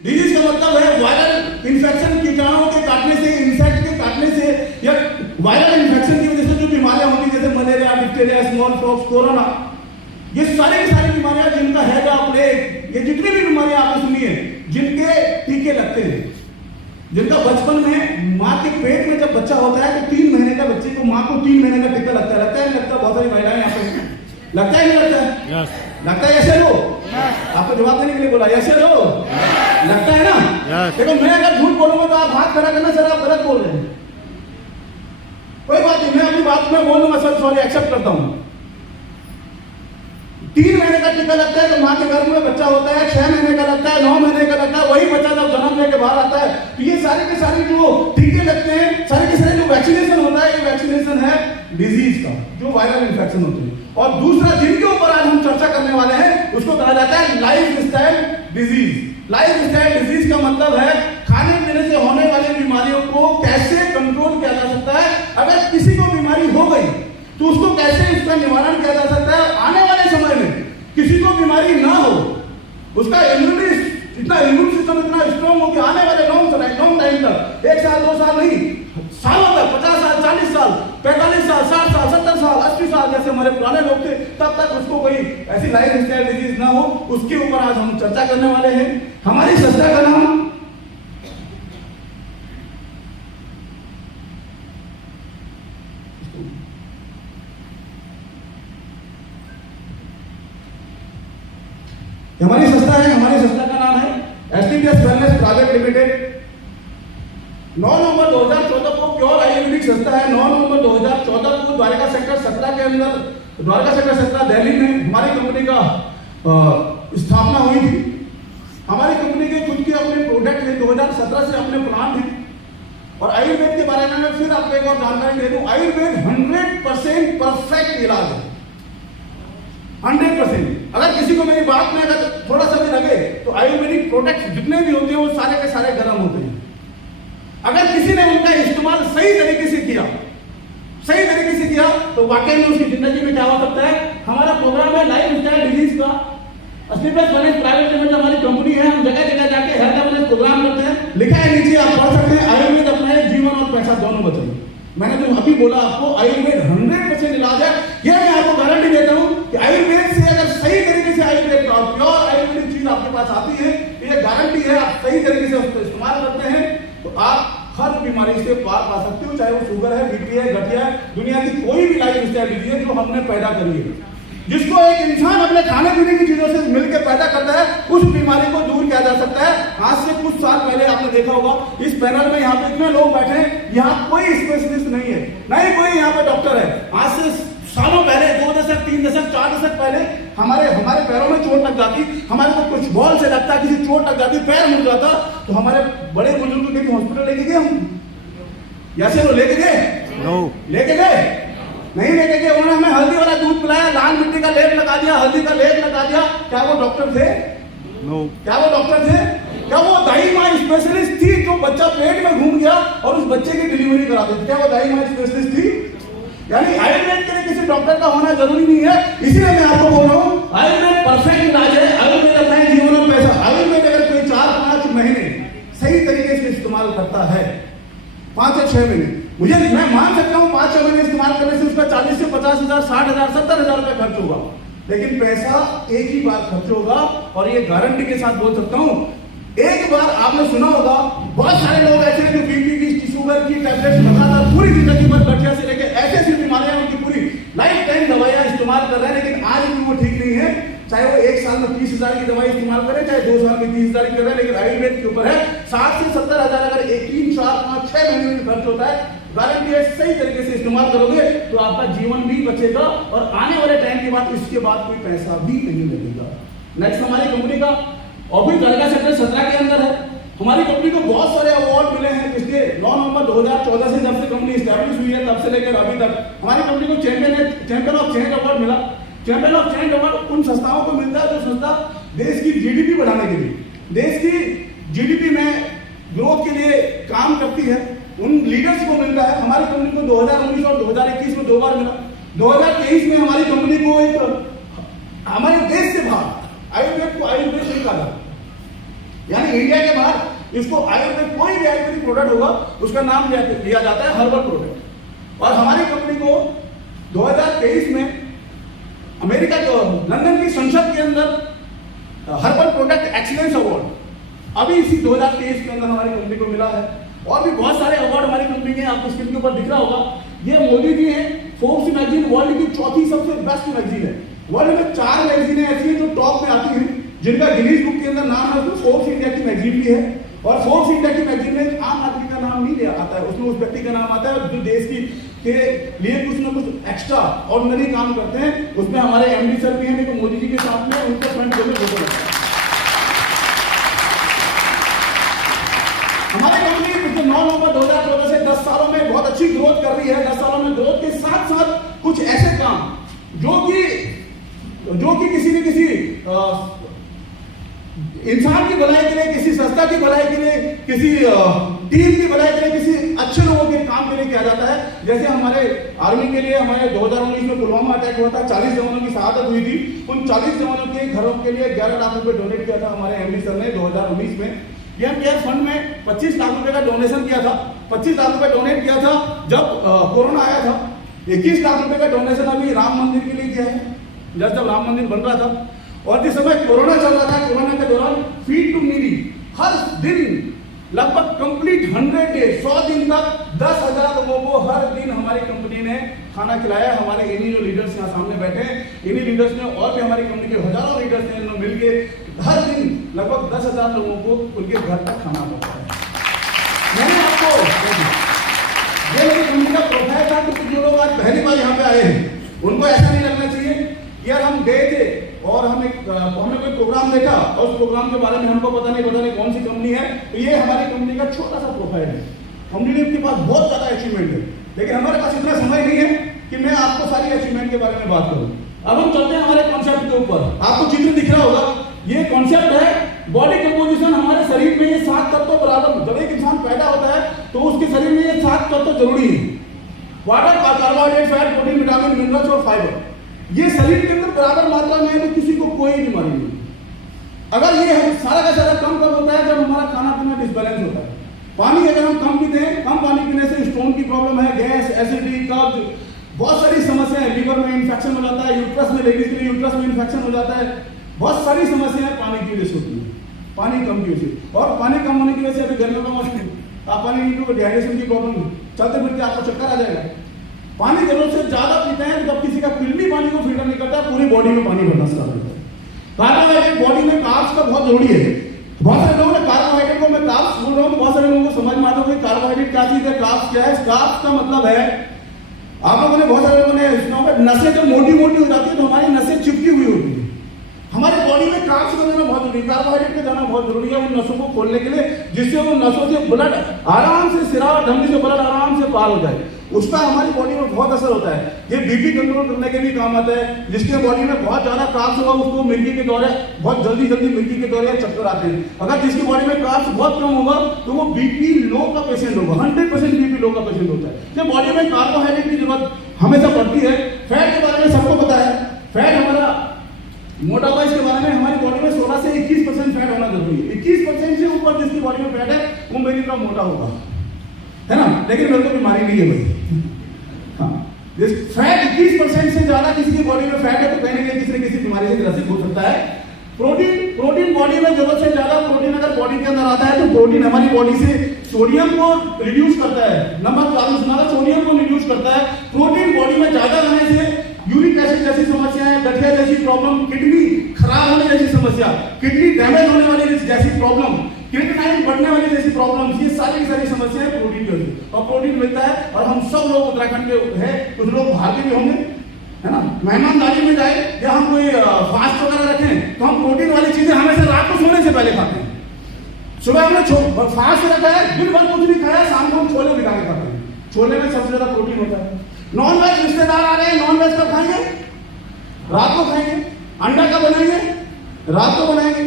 Disease का मतलब है वायरल इन्फेक्शन, कीटाणुओं के काटने से, इंसेक्ट के काटने से या वायरल इन्फेक्शन की वजह से जो बीमारियां होती है, जैसे malaria, diphtheria, small pox, corona, ये सारी की सारी बीमारियां जिनका हैगा, प्लेग, ये जितनी भी बीमारियां आपने सुनी है, जिनके टीके लगते हैं, जिनका बचपन में माँ के पेट में जब बच्चा होता है तो 3 महीने का बच्चे को माँ को 3 महीने का टीका लगता है। लगता है नहीं लगता? बहुत सारी महिलाएं यहाँ पे लगता है नहीं लगता है? लगता है ऐसे लो, आपको जवाब देने के लिए बोला, ऐसे लो, लगता है ना? देखो मैं अगर झूठ बोलूंगा तो आप हाथ खड़ा करना, सर आप गलत बोल रहे हैं। कोई बात नहीं, मैं अपनी बात में बोल दूंगा, सर सॉरी एक्सेप्ट करता हूं। 3 महीने का टीका लगता है तो माँ के गर्भ में बच्चा होता है, 6 महीने का लगता है, 9 महीने का लगता है, वही बच्चा जब जन्म लेके बाहर आता है तो ये सारे के सारे जो टीके लगते हैं, सारे के सारे जो वैक्सीनेशन होता है, ये वैक्सीनेशन है डिजीज का, जो वायरल इन्फेक्शन होते हैं। और दूसरा जिनके ऊपर आज हम चर्चा करने वाले हैं उसको कहा जाता है life style disease. Life style disease का मतलब है खाने पीने से होने वाली बीमारियों को कैसे कंट्रोल किया जा सकता है। अगर किसी को बीमारी हो गई तो उसको कैसे इसका निवारण किया जा सकता है। आने वाले समय में किसी को बीमारी ना हो, उसका इम्यूनिटी इम्यून सिस्टम इतना स्ट्रॉन्ग हो कि आने वाले लॉन्ग टाइम तक, 1 साल 2 साल नहीं, सालों तक, 50 साल 40 साल 45 साल 60 साल 70 साल 80 साल जैसे हमारे पुराने लोग थे, तब तक उसको कोई ऐसी लाइफ स्टाइल डिजीज ना हो, उसके ऊपर आज हम चर्चा करने वाले हैं। हमारी संस्था का नाम हमारी संस्था है, हमारी संस्था का नाम है एसटीपीएस वेलनेस प्राइवेट लिमिटेड। 9 नवंबर 2014 को प्योर आयुर्वेदिक संस्था है। 9 नवंबर 2014 को द्वारका सेक्टर 17 के अंदर, द्वारका सेक्टर 17 दिल्ली में हमारी कंपनी का स्थापना हुई थी। हमारी कंपनी के खुद के अपने प्रोडक्ट थे, 2017 से अपने प्लांट हैं। और आयुर्वेद के बारे में मैं फिर आपको एक और जानकारी दे दूं, आयुर्वेद 100% परफेक्ट इलाज है, 100%। अगर किसी को मेरी बात में अगर थोड़ा सा भी लगे तो आयुर्वेदिक प्रोडक्ट्स जितने भी होते हैं वो सारे के सारे गर्म होते हैं। अगर किसी ने उनका इस्तेमाल सही तरीके से किया तो वाकई में उसकी जिंदगी में क्या हो सकता है। हमारा प्रोग्राम है लाइफ स्टाइल डिजीज का। एसटीपीएस वेलनेस प्राइवेट लिमिटेड हमारी कंपनी है। हम जगह जगह जाके हेल्थ अवेयरनेस प्रोग्राम करते हैं। लिखा है नीचे, आप पढ़ सकते हैं, आयुर्वेद अपनाए जीवन और पैसा दोनों बचाए। मैंने जो अभी बोला आपको, आयुर्वेद 100% इलाज है। यह मैं आपको गारंटी देता हूं कि आयुर्वेद से अगर सही तरीके से आयुर्वेद का प्योर आयुर्वेदिक चीज आपके पास आती है, ये गारंटी है, आप सही तरीके से उसको इस्तेमाल करते हैं तो आप हर बीमारी से पार पा सकते हो, चाहे वो शुगर है, बीपी है, गठिया है, दुनिया की कोई भी लाइफ स्टाइल डिजीज है जो हमने पैदा करी है, जिसको एक इंसान अपने खाने पीने की चीजों से मिलकर पैदा करता है, उस बीमारी को दूर किया जा सकता है। आज से कुछ साल पहले आपने देखा होगा, इस पैनल में यहाँ पे इतने लोग बैठे हैं, यहाँ कोई स्पेशलिस्ट नहीं है, नहीं कोई यहाँ पे डॉक्टर है। आज से सालों पहले, 2 दशक 3 दशक 4 दशक पहले हमारे पैरों में चोट लग जाती, हमारे को कुछ बॉल से लगता, किसी चोट लग जाती, पैर मुड़ जाता तो हमारे बड़े बुजुर्ग को कहीं हॉस्पिटल लेके गए हम? या से वो लेके गए? लेके गए नहीं, लेके गए। उन्होंने हमें हल्दी वाला दूध पिलाया, लाल मिट्टी का लेप लगा दिया, हल्दी का लेप लगा दिया। क्या वो डॉक्टर थे? क्या वो डॉक्टर थे? क्या वो दाई माँ स्पेशलिस्ट थी जो बच्चा पेट में घूम गया और उस बच्चे की डिलीवरी करा दी? क्या वो दाई माँ स्पेशलिस्ट थी? यानी आयुर्वेद के लिए किसी डॉक्टर का होना जरूरी नहीं है। इसीलिए मैं आपको बोल रहा हूँ, आयुर्वेद परफेक्ट इलाज है। आयुर्वेद अपने जीवन और पैसा। आयुर्वेद अगर कोई 4-5 महीने सही तरीके से इस्तेमाल करता है, 5 या 6 महीने, मैं मान सकता हूँ 5-6 महीने इस्तेमाल करने से उसका 40 से 50 हजार, 60 हजार, 70 हजार रुपए खर्च होगा, लेकिन पैसा एक ही बार खर्च होगा। और ये गारंटी के साथ बोल सकता हूँ, एक बार आपने सुना होगा, बहुत सारे लोग ऐसे हैं जो बीपी की, शुगर की टैबलेट्स लगातार पूरी जिंदगी भर गठिया से लेकर ऐसी बीमारियां, उनकी पूरी लाइफ टाइम दवाइयां इस्तेमाल कर रहे हैं, लेकिन आज भी वो ठीक नहीं है। चाहे वो 1 साल में 30 हजार की दवाई इस्तेमाल करें, चाहे 2 साल में 30 हजार की कर रहे हैं, लेकिन आयुर्वेद के ऊपर है 60 से 70 हजार अगर 3, 4, 5, 6 महीने में खर्च होता है। गारंटी है सही तरीके से इस्तेमाल करोगे तो आपका जीवन भी बचेगा और आने वाले टाइम के बाद इसके बाद कोई पैसा भी नहीं लगेगा। नेक्स्ट हमारी कंपनी का ऑफिस द्वारका सेक्टर 17 के अंदर है। हमारी कंपनी को बहुत सारे अवार्ड मिले हैं। पिछले 9 नवंबर 2014 से जब से कंपनी स्टैब्लिश हुई है तब से लेकर अभी तक हमारी कंपनी को चैंपियन ऑफ चेंज अवार्ड मिला। चैंपियन ऑफ चेंज अवार्ड उन संस्थाओं को मिलता है जो संस्था देश की जीडीपी बढ़ाने के लिए, देश की जीडीपी में ग्रोथ के लिए काम करती है, उन लीडर्स को मिलता है। हमारी कंपनी को 2019 और 2021 में 2 बार मिला। 2023 में हमारी कंपनी को एक हमारे देश से बाहर आयुर्वेद को आयुर्वेद नहीं कहा, यानी इंडिया के बाहर इसको आयुर्वेद कोई भी आयुर्वेदिक प्रोडक्ट होगा उसका नाम लिया जाता है हर्बल प्रोडक्ट। और हमारी कंपनी को 2023 में अमेरिका के लंदन की संसद के अंदर हर्बल प्रोडक्ट एक्सीलेंस अवार्ड अभी इसी 2023 के अंदर हमारी कंपनी को मिला है। और भी बहुत सारे अवार्ड हमारी कंपनी के आपको स्क्रीन के ऊपर दिख रहा होगा। ये मोदी जी हैं, फोर्ब्स मैगजीन वर्ल्ड की चौथी सबसे बेस्ट मैगजीन है। वर्ल्ड में 4 मैगजीनें ऐसी हैं जो टॉप में आती हैं, जिनका गिनीज बुक के अंदर नाम है। उसमें फोर्ब्स इंडिया की मैगजीन भी है और फोर्ब्स इंडिया की मैगजीन में आम आदमी का नाम नहीं लिया आता है, उसमें उस व्यक्ति का नाम आता है जो देश की के लिए कुछ ना कुछ एक्स्ट्रा ऑर्डिनरी काम करते हैं। उसमें हमारे एमडी सर भी हैं, तो मोदी जी के साथ में उनका फ्रंट पेज में फोटो लगता है। हमारी कंपनी पिछले 9 नवंबर 2014 से 10 सालों में बहुत अच्छी ग्रोथ कर रही है। 10 सालों में ग्रोथ के साथ साथ कुछ ऐसे काम जो कि किसी न किसी इंसान की भलाई के लिए, किसी संस्था की भलाई के लिए, किसी टीम की भलाई के लिए, किसी अच्छे लोगों के काम के लिए किया जाता है। जैसे हमारे आर्मी के लिए हमारे 2019 में पुलवामा अटैक हुआ था, 40 जवानों की शहादत हुई थी। उन 40 जवानों के घरों के लिए 11 लाख रुपए डोनेट किया था हमारे एमडी सर ने 2019 में। पीएम केयर फंड में 25 लाख रुपए का डोनेशन किया था। 25 लाख रुपए डोनेट किया था जब कोरोना आया था। 21 लाख रुपए का डोनेशन अभी राम मंदिर के लिए किया है, जब राम मंदिर बन रहा था। और जिस समय कोरोना चल रहा था, कोरोना के दौरान फीड टू नीडी हर दिन लगभग कंप्लीट 100 डेज 100 दिन तक 10,000 लोगों को हर दिन हमारी कंपनी ने खाना खिलाया। हमारे इन्हीं जो लीडर्स यहाँ सामने बैठे हैं, इन्हीं लीडर्स ने और भी हमारी कंपनी के हजारों लीडर्स ने मिलकर हर दिन लगभग 10,000 लोगों को उनके घर तक खाना पहुंचाया। मैंने आपको ये मेरी कंपनी का प्रोफाइल था कि जो लोग आज पहली बार यहाँ पे आए हैं उनको ऐसा नहीं लगना चाहिए यार हम गए थे और हमने कोई प्रोग्राम देखा और उस प्रोग्राम के बारे में हमको पता नहीं कौन सी कंपनी है। तो ये हमारी कंपनी का छोटा सा प्रोफाइल है। कंपनी के पास बहुत ज्यादा अचीवमेंट है, लेकिन हमारे पास इतना समय नहीं है कि मैं आपको सारी अचीवमेंट के बारे में बात करूं। अब हम चलते हैं हमारे कॉन्सेप्ट के ऊपर। आपको चित्र दिख रहा होगा, ये कॉन्सेप्ट है बॉडी कंपोजिशन। हमारे शरीर में ये 7 तत्व बराबर, जब एक इंसान पैदा होता है तो उसके शरीर में ये 7 तत्व जरूरी है। Water, carbohydrate, fat, protein, vitamin, minerals और फाइबर। ये शरीर के अंदर बराबर मात्रा में है तो किसी को कोई बीमारी नहीं। अगर ये सारा का सारा कम कब होता है, जब हमारा खाना पीना डिसबैलेंस होता है। पानी अगर हम कम पीते हैं, कम पानी पीने से स्टोन की प्रॉब्लम है, गैस, एसिडिटी, कब्ज, बहुत सारी समस्या है। लीवर में इंफेक्शन हो जाता है, यूट्रस में, लेडीज के लिए यूट्रस में इंफेक्शन हो जाता है। बहुत सारी समस्याएं पानी की वजह से होती है, पानी कम की वजह से। और पानी कम होने की वजह से अभी गर्मियों का मौसम, आप पानी नहीं पियोगे, डिहाइड्रेशन की प्रॉब्लम, चलते फिरते आपको चक्कर आ जाएगा। पानी जरूरत से ज्यादा पीते हैं, जब किसी का किडनी पानी को फिल्टर नहीं करता, पूरी बॉडी में पानी भरना स्टार्ट होता है। कार्बोहाइड्रेट बॉडी में कार्ब्स का बहुत जरूरी है। बहुत सारे लोगों ने कार्बोहाइड्रेट को, मैं कार्ब्स बोल रहा हूँ, बहुत सारे लोगों को समझ में आता है कार्बोहाइड्रेट क्या चीज है, कार्ब्स क्या है। कार्ब्स का मतलब है, आप लोगों ने, बहुत सारे लोगों ने सुना होगा, नसें जब मोटी मोटी हो जाती है तो हमारी नसें चिपकी हुई होती है। हमारे बॉडी में कार्ब्स का जाना बहुत जरूरी है, कार्बोहाइड्रेट का जाना बहुत जरूरी है उन नसों को खोलने के लिए, जिससे वो नसों से ब्लड आराम से, सिरा ढंग से ब्लड आराम से पार हो जाए। उसका हमारी बॉडी में बहुत असर होता है। ये बीपी कंट्रोल करने के भी काम आता है। जिसके बॉडी में बहुत ज्यादा कार्ब्स होगा उसको मिर्गी के दौरे, बहुत जल्दी मिर्गी के दौरे चक्कर आते हैं। अगर जिसकी बॉडी में कार्ब्स बहुत कम होगा तो वो बीपी लो का पेशेंट होगा, 100% बीपी लो का पेशेंट होता है। तो बॉडी में कार्बोहाइड्रेट की जरूरत हमेशा पड़ती है। फैट के बारे में सबको पता है, फैट हमारा मोटापा, इसके बारे में हमारी बॉडी में 16 से 21% फैट होना जरूरी है। 21% से ऊपर जिसकी बॉडी में फैट है वो मेरी तरह मोटा होगा, है ना, लेकिन मेरे को बीमारी नहीं है भाई। हाँ, फैट 21% से ज्यादा किसी की बॉडी में फैट है तो कहीं ना कहीं किसी न किसी बीमारी से ग्रसित हो सकता है। प्रोटीन बॉडी में जरूरत से ज्यादा प्रोटीन अगर बॉडी के अंदर आता है तो प्रोटीन हमारी बॉडी से सोडियम को रिड्यूस करता है। नंबर 4 सुना, सोडियम को रिड्यूस करता है। प्रोटीन बॉडी में ज्यादा रहने से यूरिक एसिड जैसी समस्याएं, गठिया जैसी प्रॉब्लम, किडनी खराब होने जैसी समस्या, किडनी डैमेज होने वाली जैसी प्रॉब्लम, क्रिएटिनिन बढ़ने वाली जैसी प्रॉब्लम, ये सारी समस्याएं प्रोटीन की होती है। और प्रोटीन मिलता है, और हम सब लोग उत्तराखंड के हैं, कुछ लोग बाहर के भी होंगे, है ना, मेहमानदारी में जाए या हम कोई फास्ट वगैरह रखें तो हम प्रोटीन वाली चीजें हमेशा रात को सोने से पहले खाते हैं। सुबह हमने फास्ट रखा है, दिन भर कुछ नहीं खाया, शाम को हम छोले भिगा के खाते हैं। छोले में सबसे ज्यादा प्रोटीन होता है। नॉन वेज रिश्तेदार आ रहे हैं, नॉन वेज कब खाएंगे? रात को खाएंगे। अंडा कब बनाएंगे? रात को बनाएंगे।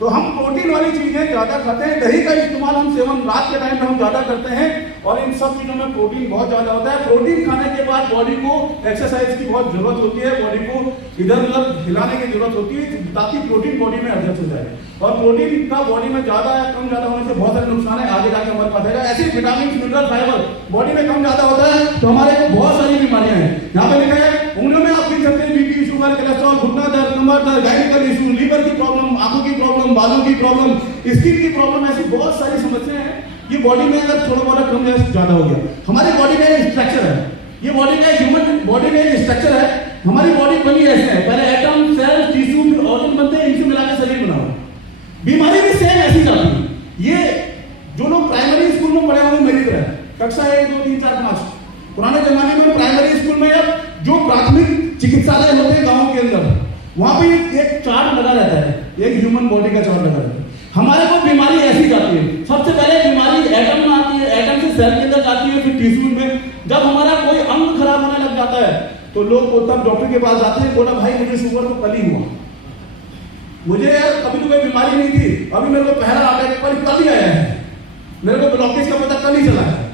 तो हम प्रोटीन वाली चीजें ज्यादा खाते हैं, दही का इस्तेमाल हम सेवन रात के टाइम में हम ज्यादा करते हैं, और इन सब चीजों में प्रोटीन बहुत ज्यादा होता है। प्रोटीन खाने के बाद बॉडी को एक्सरसाइज की बहुत जरूरत होती है, बॉडी को इधर उधर हिलाने की जरूरत होती है ताकि प्रोटीन बॉडी में एडजस्ट हो जाए। और प्रोटीन का बॉडी में ज्यादा या कम ज्यादा होने से बहुत सारे नुकसान है, आगे जाके हमारे पास आएगा। ऐसे विटामिन मिनरल फाइबर बॉडी में कम ज्यादा होता है तो हमारे को बहुत सारी बीमारियां हैं। यहाँ पे लिखा है उंगलियों में आप देख सकते हैं बीपी, शुगर, कोलेस्ट्रॉल, घुटना दर्द, कमर दर्द, गायनिकल इशू, लीवर की प्रॉब्लम, आंखों की प्रॉब्लम, बालों की प्रॉब्लम, स्किन की प्रॉब्लम, ऐसी बहुत सारी समस्याएं हैं। ये बॉडी में अगर थोड़ा बहुत कम या ज्यादा हो गया, हमारी बॉडी का एक स्ट्रक्चर है, ये बॉडी का ह्यूमन बॉडी में एक स्ट्रक्चर है। हमारी बॉडी बनी ऐसे है, पहले एटम, सेल, टिश्यू, फिर ऑर्गन बनते हैं, इनसे मिलाकर शरीर बना हुआ। बीमारी भी सेम ऐसी जाती है। ये जो लोग प्राइमरी स्कूल में पढ़े होंगे मेरी तरह, कक्षा 1, 2, 3, 4, 5, पुराने जमाने में प्राइमरी स्कूल में या जो प्राथमिक चिकित्सालय होते हैं गांव के अंदर, वहां पे एक चार्ट लगा रहता है, एक ह्यूमन बॉडी का चार्ट लगा रहता है। हमारे को बीमारी ऐसी जाती है, सबसे पहले बीमारी एटम में आती है, एटम से सेल के अंदर जाती है, फिर टिश्यू में। जब हमारा कोई अंग खराब होने लग जाता है तो लोग तब डॉक्टर के पास जाते हैं, बोला भाई मुझे शुगर तो कल ही हुआ, मुझे कभी तो कोई बीमारी नहीं थी, अभी मेरे को पहला अटैक कल ही आया है, मेरे को ब्लॉकेज का पता कल ही चला है।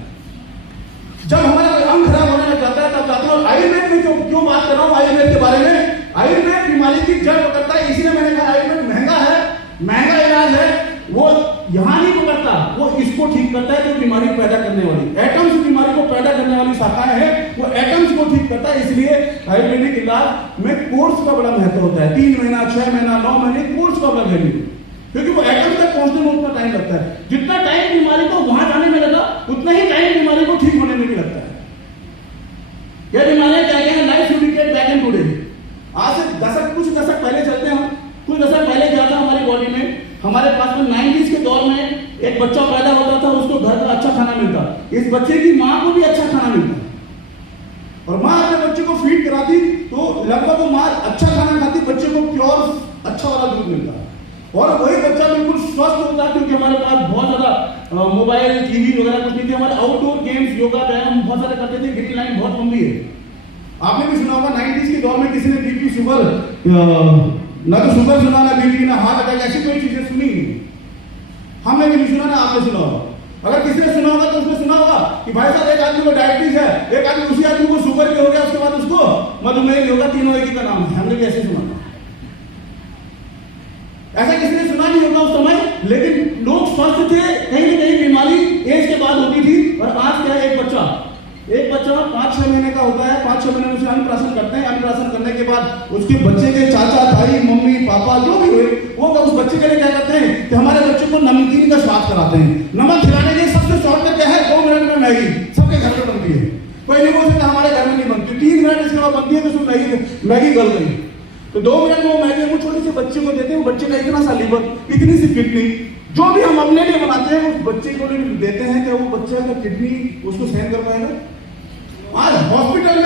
जब हमारा अंग खराब होने लग जाता है तब जाते हैं। और आयुर्वेद में जो क्यों बात कर रहा हूँ आयुर्वेद के बारे में, आयुर्वेद बीमारी की जड़ पकड़ता है, इसलिए मैंने कहा आयुर्वेद महंगा है, महंगा इलाज है। वो यहां नहीं पकड़ता, वो इसको ठीक करता है जो बीमारी पैदा करने वाली एटम्स, बीमारी को पैदा करने वाली शाखाएं हैं, वो एटम्स को ठीक करता है। इसलिए आयुर्वेदिक इलाज में कोर्स का बड़ा महत्व होता है, 3 महीना, 6 महीना, 9 महीने कोर्स का बड़ा वैल्यू, क्योंकि वो एटम्स तक पहुंचने में उतना टाइम लगता है। जितना टाइम बीमारी को वहां जाने में लगा उतना ही टाइम बीमारी को ठीक होने में भी लगता है। यह बीमारियां क्या क्या है? Life should get back in today. आज से कुछ दशक पहले चलते हैं, कुछ दशक पहले क्या था हमारी बॉडी में, हमारे पास में 90s के दौर में एक बच्चा पैदा होता था, उसको घर का अच्छा खाना मिलता, इस बच्चे की माँ को भी अच्छा खाना मिलता, और माँ अपने बच्चे को फीड कराती तो लगभग वो माँ अच्छा खाना खाती, बच्चे को प्योर अच्छा वाला दूध मिलता, और वही बच्चा बिल्कुल स्वस्थ होता, क्योंकि हमारे पास बहुत ज्यादा मोबाइल, टीवी वगैरह कुछ नहीं थे। हमारे आउटडोर गेम्स, योगा, व्यायाम बहुत सारे करते थे, ग्रीन लाइन बहुत लंबी है। आपने भी सुना होगा 90s के दौर में किसी ने बीपी, शुगर, ना तो शुगर सुना, ना बीपी, ना हार्ट अटैक, ऐसी कोई चीजें सुनी नहीं। हमने भी नहीं सुना, ना आपने सुना होगा। अगर किसी ने सुना होगा तो उसने सुना होगा कि भाई साहब एक आदमी को डायबिटीज है, एक आदमी उसी आदमी को शुगर भी हो गया, उसके बाद उसको मधुमेह होगा, तीनों एक ही का नाम है। हमने भी ऐसे सुना, ऐसा किसी ने सुना नहीं होगा उस समय, लेकिन लोग स्वस्थ थे। कहीं ना कहीं बीमारी एज के बाद होती थी। और आज क्या है, एक बच्चा 5-6 महीने का होता है, 5-6 महीने में उसे अन्नप्राशन करते हैं। अन्नप्राशन करने के बाद उसके बच्चे के चाचा, ताई, मम्मी, पापा जो भी हुए, वो उस बच्चे के लिए क्या करते हैं कि हमारे बच्चे को नमकीन का स्वाद कराते हैं। नमक खिलाने के सबसे शॉर्टकट क्या है, 2 मिनट में मैगी सबके घर में बनती है। कोई नहीं बोल सकता हमारे घर में नहीं बनती, 3 मिनट इसके बाद बनती है, तो उसमें मैगी गल गई, तो 2 मिनट में वो मैगी वो छोटे से बच्चे को देते हैं। बच्चे का इतना सा लीवर, इतनी सी किडनी, जो भी हम अपने लिए बनाते हैं उस बच्चे को देते हैं, कि वो बच्चे का किडनी उसको सहन कर पाएगा। आज हॉस्पिटल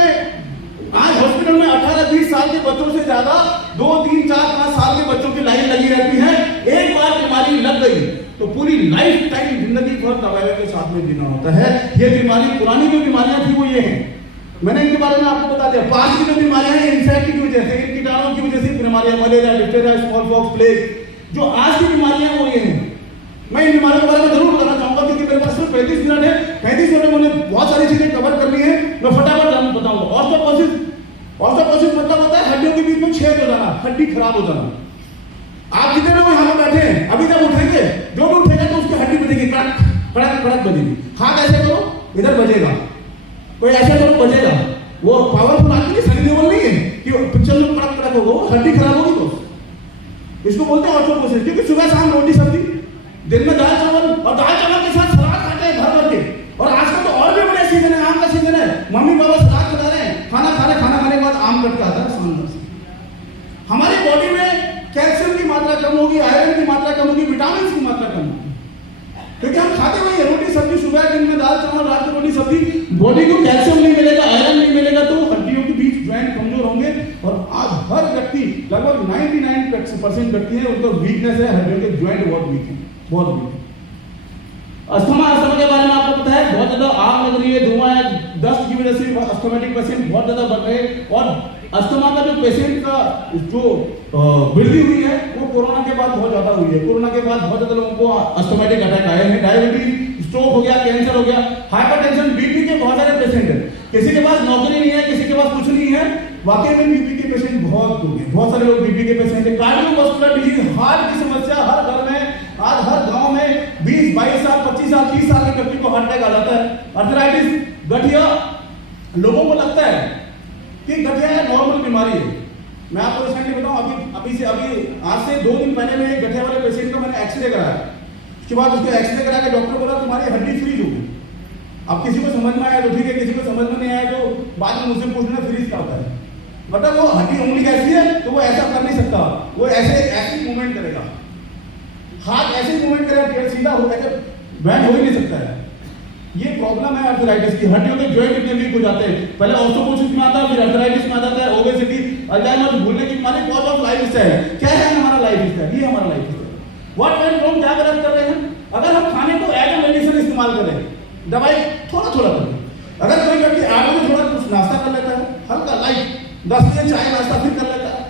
में 18-20 साल के बच्चों से ज्यादा 2, 3, 4, 5 साल के बच्चों की लाइन लगी रहती है। एक बार बीमारी लग गई तो पूरी लाइफ टाइम जिंदगी भर दवाइयों के साथ में जीना होता है। ये बीमारी, पुरानी जो बीमारियां थी वो ये है, मैंने इनके बारे में आपको बता दिया। पास की जो बीमारियां हैं, इंसेक्ट की वजह से, कीटाणुओं की वजह से बीमारियां, malaria, diphtheria, small pox, plague, जो आज की बीमारियां वो ये हैं। मैं इन बीमारियों के बारे में जरूर बताना चाहूंगा, क्योंकि मेरे पास सिर्फ 35 मिनट है। 35 मिनट में मुझे बहुत सारी चीजें कवर करनी है, मैं फटाफट बताऊंगा। ऑर्थोपोसिस मतलब होता है हड्डियों के बीच में छेद हो जाना, हड्डी खराब हो जाना। आप जितने लोग यहाँ पे बैठे हैं, अभी जब उठेंगे, जो भी उठेगा तो उसकी हड्डी बजेगी, कड़क कड़क कड़क बजेगी। हाथ ऐसे करो, इधर बजेगा, कोई ऐसे करो, बजेगा। वो पावरफुल आदमी सनी देओल नहीं है कि पिक्चर में कड़क कड़क होगा, हड्डी खराब होगी। तो इसको बोलते हैं ऑर्थोपोसिस, क्योंकि सुबह शाम रोटी सब्जी, दिन में दाल चावल, और दाल चावल के साथ सलाद खाते हैं भर भर के। और आजकल तो और भी बड़े सीजन है, आम का सीजन है, मम्मी पापा सलाद खिला रहे हैं, खाना खाने के बाद आम कट के आता है शानदार से। हमारी बॉडी में कैल्शियम की मात्रा कम होगी, आयरन की मात्रा कम होगी, विटामिन की मात्रा कम होगी, क्योंकि हम खाते वही है, रोटी सब्जी, सुबह दिन में दाल चावल, रात में रोटी सब्जी। बॉडी को कैल्शियम नहीं मिलेगा, आयरन नहीं मिलेगा, तो हड्डियों के बीच ज्वाइंट कमजोर होंगे। और आज हर व्यक्ति, लगभग 99% व्यक्ति है, उनका वीकनेस है, हड्डियों के ज्वाइंट बहुत वीक है, बहुत वीक। अस्थमा के बारे में आपको पता है, बहुत ज्यादा आग लग रही है, धुआं है, डस्ट की वजह से अस्थमेटिक पेशेंट बहुत ज्यादा बढ़ रहे हैं। और अस्थमा का जो पेशेंट का जो वृद्धि हुई है वो कोरोना के बाद बहुत ज्यादा हुई है। कोरोना के बाद बहुत ज्यादा लोगों को अस्थमैटिक अटैक आए हैं, डायबिटीज, स्ट्रोक हो गया, कैंसर हो गया, हाइपरटेंशन, बीपी के बहुत सारे पेशेंट हैं। किसी के पास नौकरी नहीं है, किसी के पास कुछ नहीं है, वाकई में बीपी के पेशेंट बहुत हो गए, बहुत सारे लोग बीपी के पेशेंट हैं। कार्डियोवास्कुलर डिजीज, हार्ट की समस्या हर घर में, आज हर गांव में 20, 22 साल, 25 साल, 30 साल के व्यक्ति को हार्ट अटैक आ जाता है। अर्थराइटिस, गठिया, लोगों को लगता है कि गठिया एक नॉर्मल बीमारी है। मैं आपको रिसेंटली बताऊं, अभी आज से 2 दिन पहले में गठिया वाले पेशेंट का मैंने एक्सरे कराया। उसके बाद उसको एक्सरे करा के डॉक्टर बोला तुम्हारी हड्डी फ्रीज हो गई। अब किसी को समझ में आया तो ठीक है, किसी को समझ में नहीं आया तो बाद में मुझसे पूछना फ्रीज क्या होता है। मतलब वो हड्डी उंगली कैसी है तो वो ऐसा कर नहीं सकता, वो ऐसे मूवमेंट करेगा, हाथ ऐसे मूवमेंट करेगा, पेट सीधा होता है, बैंड हो ही नहीं सकता है। ये प्रॉब्लम है अर्थराइटिस की। हड्डियों के जॉइंट इतने वीक हो जाते हैं, पहले ऑर्थोपोसिस में आता है, फिर अर्थराइटिस में आ जाता है, ओबेसिटी, अल्जाइमर, भूलने की बीमारी, कॉज ऑफ लाइफ स्टाइल। क्या है हमारा लाइफ स्टाइल? ये हमारा life style. What went wrong, क्या गलत कर रहे हैं? अगर हम खाने को एज ए मेडिसिन इस्तेमाल करें, दवाई थोड़ा थोड़ा करें। अगर कोई व्यक्ति 8 बजे थोड़ा कुछ नाश्ता कर लेता है, हल्का लाइट, 10 बजे चाय नाश्ता फिर कर लेता है,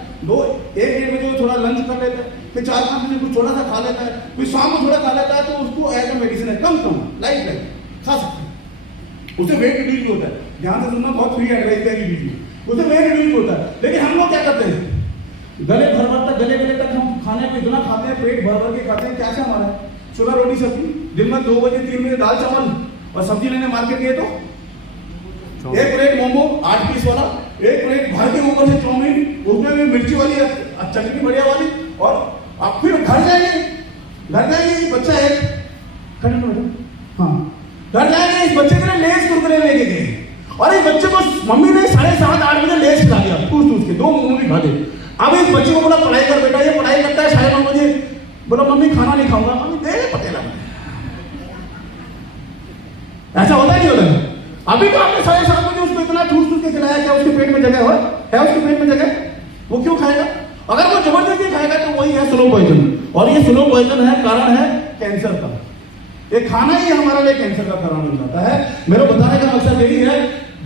1-1 बजे थोड़ा लंच कर लेता है, फिर 4-5 बजे कुछ थोड़ा सा खा लेता है, फिर शाम को थोड़ा खा लेता है, तो उसको एज ए मेडिसिन है, कम लाइट खा सकते हैं। उसे वेट रिड्यूस भी होता है। ध्यान से सुनना, बहुत फ्री एडवाइस है कि वीडियो, उसे वेट रिड्यूस भी होता है। लेकिन हम लोग क्या करते हैं, गले भर तक हम खाने को इतना खाते हैं, पेट भर के खाते हैं। क्या क्या हमारा सुबह रोटी सब्जी, दिन में 2 बजे 3 बजे दाल चावल, और सब्जी लेने मार्केट गए तो 1 प्लेट मोमो 8 पीस वाला, 1 प्लेट भर के ऊपर से चाउमीन, उसमें भी मिर्ची वाली चटनी बढ़िया वाली, और आप फिर घर जाएंगे बच्चा है, हाँ घर जाएंगे, इस बच्चे के लिए लेस कुरकुरे लेके गए, और इस बच्चे को मम्मी ने 7:30-8 बजे लेस खिला दिया, ठूस के 2 मोमो भी खा दे। अब इस बच्चे को बोला पढ़ाई कर बेटा, ये पढ़ाई करता है 9:30 बजे, बोला मम्मी खाना नहीं खाऊंगा, मम्मी दे पटेला। ऐसा होता नहीं होता? अभी तो आपने 7:30 बजे उसको इतना ठूस के खिलाया, क्या उसके पेट में जगह है उसके पेट में जगह? वो क्यों खाएगा? अगर वो जबरदस्ती खाएगा तो वही है स्लो पॉइजन, और ये स्लो पॉइजन है, कारण है कैंसर का। ये खाना ही हमारे लिए कैंसर का कारण बन जाता है। मेरा बताने का मकसद यही है,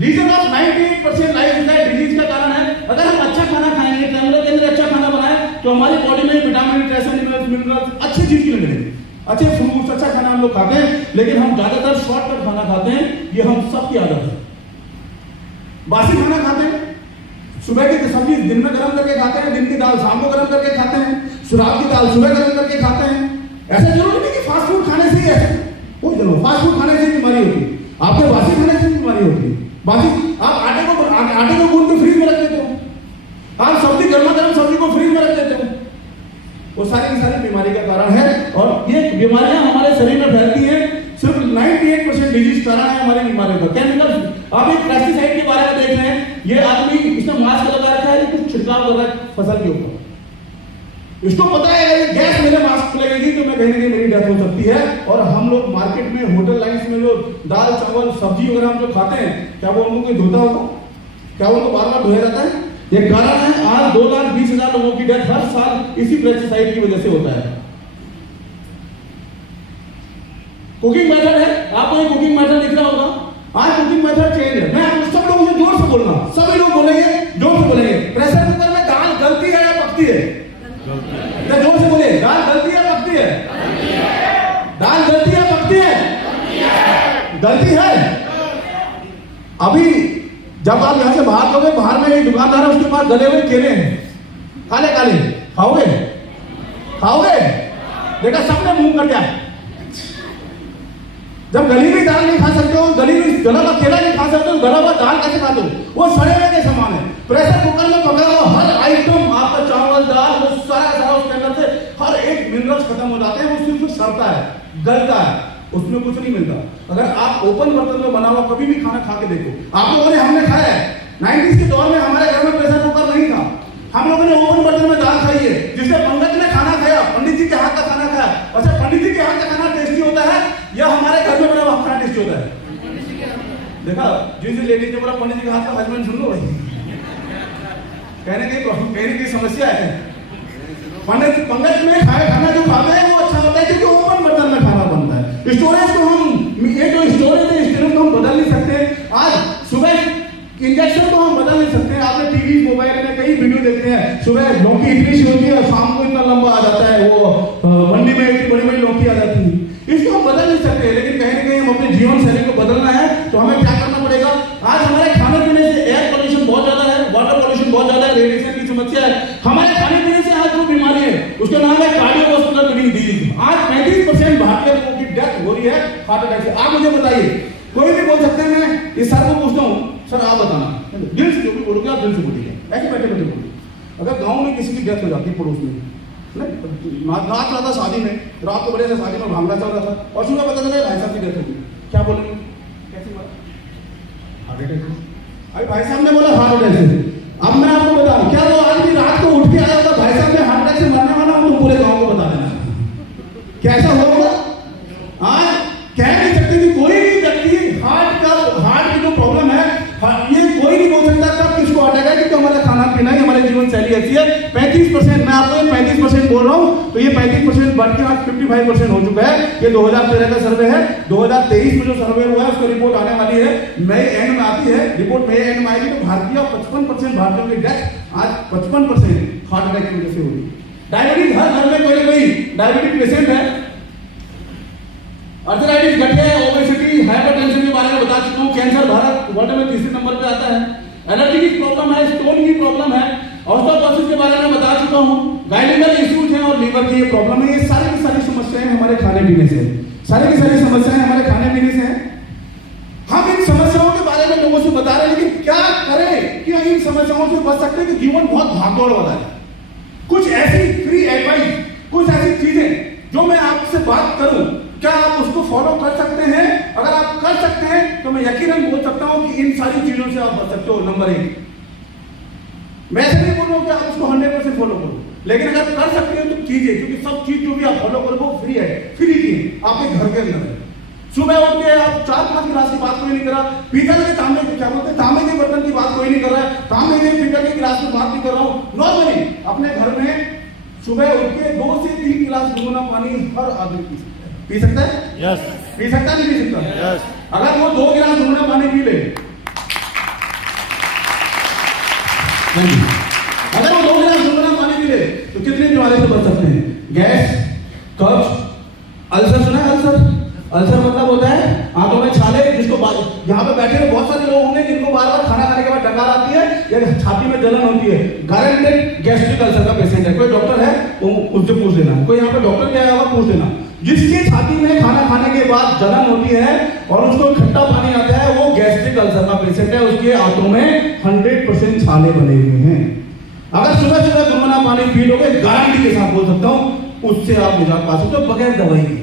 reason of 98% lifestyle disease का कारण है। अगर हम अच्छा खाना खाएंगे, फैमिली के अंदर अच्छा खाना बनाए, तो हमारी बॉडी में विटामिन, ट्रेस मिनरल्स अच्छी चीज की मिलेंगे, अच्छे फ्रूट्स, अच्छा खाना हम लोग खाते हैं। लेकिन हम ज्यादातर शॉर्टकट खाना खाते हैं, ये हम सबकी आदत है। बासी खाना खाते हैं, सुबह की सब्जी दिन में गर्म करके खाते हैं, दिन की दाल शाम को गर्म करके खाते हैं, रात की दाल सुबह गर्म करके खाते हैं। ऐसा जरूरी नहीं कि फास्ट फूड खाने से ही ऐसा हो, चलो फास्ट फूड खाने से बीमारी होती है, आपके बासी खाने से बीमारी होती है। बासी आप आटे को गूंद के फ्रीज में रख देते हो, आप सब्जी गर्मा गर्म सब्जी को फ्रीज में रख देते हो, वो सारी की सारी बीमारी का कारण है। और ये बीमारियां हमारे शरीर में फैलती हैं, सिर्फ 98% डिजीज कारण है हमारी बीमारियों का। केमिकल, आप एक पेस्टिसाइड के बारे में देख रहे हैं, ये आदमी इसने मास्क लगा रखा है, कुछ छिड़काव कर रहा है फसल के ऊपर, इसको पता है अगर गैस मेरे मास्क पे लगेगी तो मैं कहीं ना कहीं मेरी डेथ हो सकती है। और हम लोग मार्केट में होटल लाइन्स में जो दाल चावल सब्जी वगैरह हम जो खाते हैं, क्या वो उनको कोई धोता होगा? क्या उनको बार बार धोया जाता है? ये कारण है आज 2,20,000 लोगों की डेथ हर साल इसी पेस्टिसाइड की वजह से होता है। कुकिंग मेथड है, आपको ये कुकिंग मेथड दिख रहा होगा। आज कुकिंग मेथड चेंज है। मैं सब लोगों से जोर से बोलना, सभी लोग बोलेंगे, जोर से बोलेंगे, प्रेशर कुकर में दाल गलती है या पकती है? जोर से बोले, दाल गलती है पकती है? दाल गलती है पकती है? गलती है। अभी जब आप यहां से बाहर लोगे, बाहर में एक दुकानदार है, उसके पास गले हुए केले हैं, काले काले, खाओगे? देखा सबने मुंह कर दिया। जब गली हुई दाल नहीं खा सकते हो, गला हुआ केला नहीं खा सकते हो, गला हुआ दाल कैसे खाते हो? वो सड़े हुए के समान है। प्रेशर कुकर में पका हुआ हर आइटम, आपका चावल दाल, वो सारा उसके अंदर से हर एक मिनरल्स खत्म हो जाते हैं, वो सिर्फ सड़ता है, गलता है, उसमें कुछ नहीं मिलता। अगर आप ओपन बर्तन में बना हुआ कभी भी खाना खा के देखो, आप लोगों ने, हमने खाया है 90s के दौर में, हमारे घर में प्रेशर कुकर नहीं था, हम लोगों ने ओपन बर्तन में दाल खाई है, जिससे पंडित ने खाना खाया, पंडित जी के हाथ का खाना खाया। अच्छा, पंडित जी के हाथ का खाना टेस्टी होता है या हमारे घर में बना हुआ खाना टेस्टी होता है? देखा, जिस लेडीज ने बोला पंडित जी के हाथ का, हस्बैंड सुन लो भाई, कहने की समस्या है। पंडित में खाए खाना जो खाते हैं वो अच्छा होता है, क्योंकि ओपन बर्तन में खाना बनता है। स्टोरेज को हम, ये जो स्टोरेज है, स्टोरेज को हम बदल नहीं सकते। आज सुबह इंजेक्शन को हम बदल नहीं सकते। आपने टीवी मोबाइल में कहीं वीडियो देखते हैं, सुबह लौकी इतनी सी होती है और शाम को इतना लंबा आ जाता है, वो मंडी में इतनी बड़ी बड़ी लौकी आ जाती है। इसको हम बदल नहीं सकते, लेकिन कहीं ना कहीं हम अपने जीवन शैली को बदलना है तो हमें क्या करना पड़ेगा। आज हमारे खाने पीने से एयर पोल्यूशन बहुत ज्यादा है, वाटर पोल्यूशन बहुत ज्यादा है, रेडिएशन की समस्या है। हमारे खाने पीने से आज जो बीमारी है उसका नाम है कार्डियोवास्कुलर डिजीज। आज 35% भारतीय लोगों की डेथ हो रही है हार्ट अटैक से। आप मुझे बताइए, कोई भी बोल सकते हैं, मैं इस सर को पूछता हूँ, सर आप बताना, दिल से जो भी बोलोगे आप दिल से बोलिए, ऐसे बैठे बैठे बोलिए। अगर गाँव में किसी की डेथ हो जाती है पड़ोस में, नाच रहा था शादी में, रात को बड़े से शादी में भांगड़ा चल रहा था और सुबह पता चला भाई साहब की डेथ हो गई, क्या बोलेंगे? कैसे मरा? हार्ट अटैक से। अरे भाई साहब ने बोला हार्ट अटैक से। अब मैं आपको बताऊं, क्या वो आज भी रात को उठ के आया होगा भाई साहब ने हार्ट अटैक से मरने वाला हूं, तुम पूरे गांव को बता देना, कैसा होगा? आज कह नहीं सकते कि कोई भी व्यक्ति हार्ट की जो प्रॉब्लम है, ये कोई नहीं बोल सकता कब किसको हार्ट अटैक है, क्योंकि हमारा खाना पीना ही हमारे जीवन शैली ऐसी है। 35%, मैं आपको 35% बोल रहा हूं, तो ये 35% बढ़ के आज 55% हो चुका है। ये 2013 का सर्वे है, 2023 में जो सर्वे हुआ है उसकी रिपोर्ट आने वाली है, मई एंड में आती है रिपोर्ट, मई एंड में आएगी। तो भारतीय 55% भारतीयों की डेथ आज 55% हार्ट अटैक की वजह से हुई। डायबिटीज, हर घर में कोई ना कोई डायबिटीज पेशेंट है। आर्थराइटिस, गठिया, ओबेसिटी, हाइपरटेंशन के बारे में बता चुका हूं। कैंसर भारत वर्ल्ड में तीसरे नंबर पे आता है। एलर्जी की प्रॉब्लम है, स्टोन की प्रॉब्लम है, ऑस्टियोपोरोसिस के बारे में बता चुका हूं। गाइनिकल इश्यूज हैं और लीवर की ये प्रॉब्लम है। ये सारी की सारी समस्याएं हमारे खाने पीने से, सारी की सारी समस्याएं हमारे खाने पीने से हैं। हम इन समस्याओं के बारे में लोगों से बता रहे हैं, लेकिन क्या करें कि इन समस्याओं से बच सकते हैं कि जीवन बहुत भागदौड़ वाला है। कुछ ऐसी फ्री एडवाइस, कुछ ऐसी चीजें जो मैं आपसे बात करूं, क्या आप उसको फॉलो कर सकते हैं? अगर आप कर सकते हैं तो मैं यकीनन बोल सकता हूं कि इन सारी चीजों से आप बच सकते हो। नंबर 1, मैं ऐसे नहीं बोल रहा हूं कि आप उसको 100% फॉलो करो, लेकिन अगर कर सकते हो तो कीजिए, क्योंकि सब चीज जो भी आप फॉलो करो वो फ्री है, फ्री की आपके घर के अंदर है। सुबह उठ के आप 4-5 गिलास की बात कोई नहीं कर रहा, पीतल के तांबे के, क्या बोलते हैं, तांबे के बर्तन की बात कोई नहीं कर रहा है, तांबे के पीतल के गिलास की बात नहीं कर रहा हूं। नॉर्मली अपने घर में सुबह उठ के 2 से 3 गिलास गुनगुना पानी हर आदमी पी सकता है। यस। पी सकता नहीं? पी सकता। यस। अगर वो 2 गिलास गुनगुना पानी पी ले, अगर वो 2 गिलास गुनगुना पानी पी ले तो कितनी बीमारी से बच सकते हैं? गैस, कब्ज, अल्सर, सुना है अल्सर? अल्सर मतलब होता है आंतों में छाले, जिसको यहाँ पे बैठे हुए बहुत सारे लोग होंगे जिनको बार बार खाना खाने के बाद डकार आती है या छाती में जलन होती है। गारंटेड गैस्ट्रिक अल्सर का पेशेंट है। कोई डॉक्टर है वो उससे पूछ लेना, कोई यहाँ पे डॉक्टर क्या होगा पूछ लेना। जिसकी छाती में खाना खाने के बाद जलन होती है और उसको खट्टा पानी आता है, वो गैस्ट्रिक अल्सर का पेशेंट है। उसके आंतों में 100% छाले बने हुए हैं। अगर सुबह सुबह गुनगुना पानी पी लोगे, गारंटी के साथ बोल सकता हूं उससे आप निजात पा सकते हो बगैर दवाई के।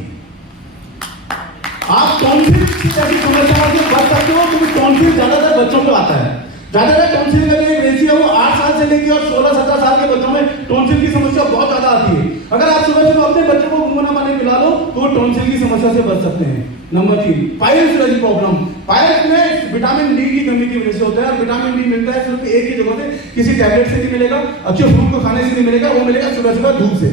आप टॉन्सिल जैसी समस्याओं से बच सकते हो, क्योंकि टॉन्सिल ज्यादातर बच्चों को आता है। ज्यादातर टॉन्सिल का एक रेशियो है वो 8 साल से लेकर और 16-17 साल के बच्चों में टॉन्सिल की समस्या बहुत ज्यादा आती है। अगर आप सुबह सुबह अपने बच्चों को गुनगुना पानी पिला दो तो वो टॉन्सिल की समस्या से बच सकते हैं। नंबर 3, पाइल्स जैसी प्रॉब्लम। पाइल्स में विटामिन डी की कमी की वजह से होता है, और विटामिन डी मिलता है सिर्फ एक ही जगह से, किसी टैबलेट से नहीं मिलेगा, अच्छे फ्रूट को खाने से नहीं मिलेगा, वो मिलेगा सुबह सुबह धूप से,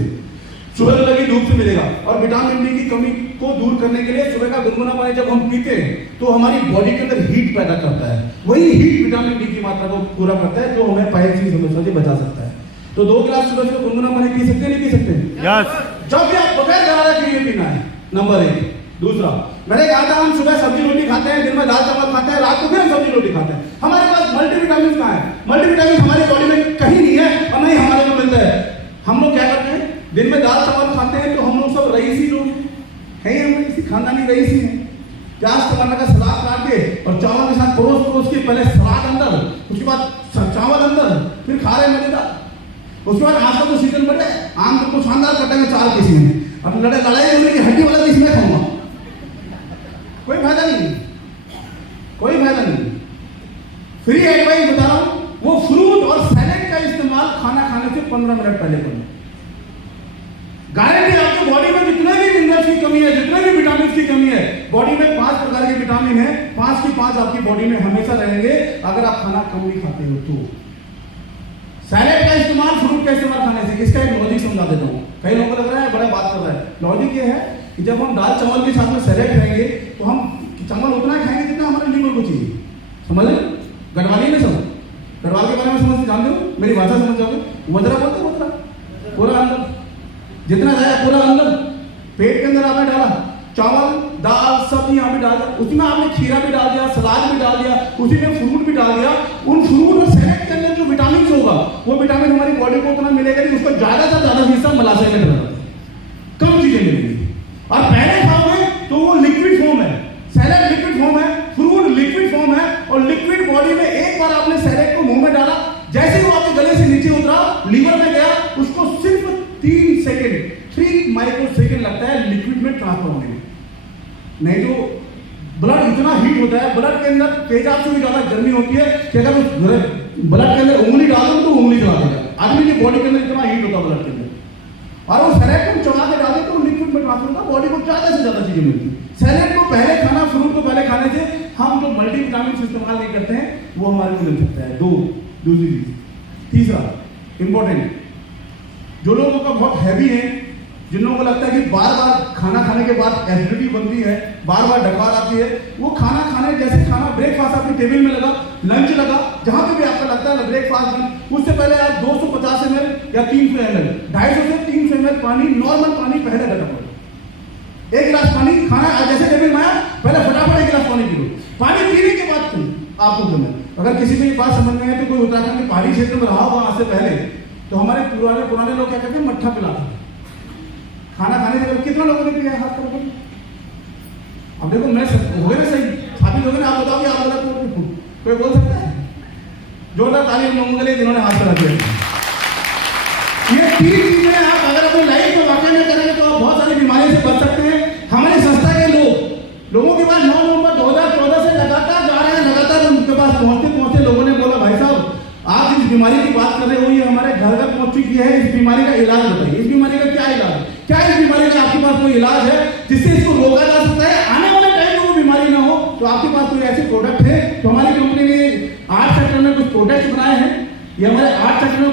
सुबह लगी धूप से मिलेगा। और विटामिन डी की कमी को दूर करने के लिए सुबह का गुनगुना पानी जब हम पीते हैं तो हमारी बॉडी के अंदर हीट पैदा करता है, वही हीट विटामिन डी की मात्रा को पूरा करता है, जो हमें पाइल्स की समस्या से बचा सकता है। तो 2 गिलास सुबह सुबह गुनगुना पानी पी सकते हैं, नहीं पी सकते? यस। जब भी आप बगैर गरारा के लिए पीना है। नंबर 1। दूसरा, मैंने कहा था हम सुबह सब्जी रोटी खाते हैं, दिन में दाल चावल खाते हैं, रात को फिर सब्जी रोटी खाते हैं। हमारे पास मल्टीविटामिन कहाँ है? मल्टीविटामिन हमारी बॉडी में कहीं नहीं है और नहीं हमारे को मिलता है। हम लोग क्या करते हैं, दिन में दाल चावल खाते हैं, तो हम लोग सब रईसी लोग हैं, हम किसी खानदानी रईसी हैं। प्याज टमाटर का सलाद काट के और चावल के साथ परोस के पहले सलाद अंदर, उसके बाद चावल अंदर, फिर खा रहे मजेदार। उसके बाद आम का तो सीजन बढ़े, आम को शानदार कटेंगे 4 पीस में, अब लड़ाई होने की हड्डी वाला पीस मैं खाऊंगा, कोई फायदा नहीं, कोई फायदा नहीं। फ्री एडवाइस बता रहा हूं, वो फ्रूट और सैलेड का इस्तेमाल खाना खाने से 15 मिनट पहले करना। गारंटी आपके बॉडी में जितने भी मिनरल्स की कमी है, जितने भी विटामिन की कमी है, बॉडी में 5 प्रकार के विटामिन है, 5 की 5 आपकी बॉडी में हमेशा रहेंगे अगर आप खाना कम भी खाते हो तो। सैलेड का इस्तेमाल, फ्रूट का इस्तेमाल खाने से, इसका एक लॉजिक समझा देता हूँ। कई लोगों को लग रहा है बड़ा बात कर रहा है, लॉजिक ये है कि जब हम दाल चावल के साथ में सैलेड खाएंगे तो हम चावल उतना खाएंगे जितना हमारे लीवर को चाहिए। समझ गढ़वाली में समझ, गढ़वाल के बारे में समझ जानते हो, मेरी भाषा समझ जाओगे, वजरा बोलते हो, वजरा पूरा अंदर जितना जाए पूरा अंदर पेट के अंदर आपने डाला, चावल दाल सब्जी यहाँ पे डाल दिया, उसमें आपने खीरा भी डाल दिया, सलाद भी डाल दिया, उसी में फ्रूट भी डाल दिया। उन फ्रूट और सैलेड के अंदर जो विटामिन होगा वो विटामिन हमारी बॉडी को उतना मिलेगा नहीं, उसका ज्यादा से ज्यादा हिस्सा मलाशय में डला, कम चीजें मिलेंगी। और पहले खाओगे तो वो लिक्विड फॉर्म है, सैलेड लिक्विड फॉर्म है, फ्रूट लिक्विड फॉर्म है, और लिक्विड बॉडी में एक बार आपने सैलेड को मुंह में डाला, जैसे ही वो आपके गले से नीचे उतरा लीवर में गया, उसको सिर्फ 3 सेकेंड 3 माइक्रो सेकेंड लगता है लिक्विड में ट्रांसफर होने में। नहीं तो ब्लड इतना हीट होता है, ब्लड के अंदर तेजाब से भी ज्यादा गर्मी होती है कि अगर उस ब्लड के अंदर उंगली डाल दो तो उंगली जला देगा। आदमी की बॉडी के अंदर इतना हीट होता है ब्लड के अंदर, और वो सैलेड को चढ़ा के डाले तो लिक्विड में ट्रांसफर होता है, बॉडी को ज्यादा से ज्यादा चीजें मिलती है। सैलेड को पहले खाना, फ्रूट को पहले खाने से हम जो मल्टीविटामिन इस्तेमाल नहीं करते हैं वो हमारे को मिल सकता है। दूसरी चीज, तीसरा इंपॉर्टेंट, जो लोगों का बहुत हैवी है, जिन लोगों को लगता है कि बार बार खाना खाने के बाद एसिडिटी बनती है, बार बार डकार आती है, वो खाना खाने जैसे खाना ब्रेकफास्ट आपकी टेबल में लगा, लंच लगा, जहां पे भी आपको लगता है ब्रेकफास्ट में, उससे पहले आप 250 ml या 300 ml 250 से 300 ml पानी, नॉर्मल पानी पहले घटा पड़ो। 1 गिलास पानी खाना जैसे टेबल में आया पहले फटाफट 1 गिलास पानी पी लो। पानी पीने के बाद आपको करना, अगर किसी को ये बात समझ में है तो कोई उत्तराखंड के पहाड़ी क्षेत्र में रहा होगा आज से पहले, तो हमारे पुराने लोग क्या कहते हैं, मट्ठा पिलाते हैं खाना खाने से। कितना लोगों ने पिया हाथ करो? अब देखो मैं हो गए ना सही, साबित हो गए ना, आप बताओ कि आप बोला कोई बोल सकता है? जोरदार ताली उन लोगों के लिए जिन्होंने हाथ करा दिया। ये 3 चीजें आप अगर अपनी लाइफ में वाकई में करेंगे तो आप बहुत सारी बीमारियों से बच सकते हैं। हमारी संस्था के लोगों के पास 9 नवंबर 2014 से लगातार जा रहे हैं, लगातार उनके पास पहुंचते लोगों ने बोला भाई साहब आप जिस बीमारी की बात कर रहे हो ये हमारे घर घर पहुंच चुकी है, इस बीमारी का इलाज बताइए, इस बीमारी का क्या इलाज है, क्या इस बीमारी का आपके पास कोई इलाज है जिससे इसको रोका जा सकता है, आने वाले टाइम में वो बीमारी ना हो, तो आपके पास कोई ऐसे प्रोडक्ट है? तो हमारी कंपनी ने 8 सेक्टर में कुछ प्रोडक्ट बनाए हैं, ये हमारे 8 सेक्टर में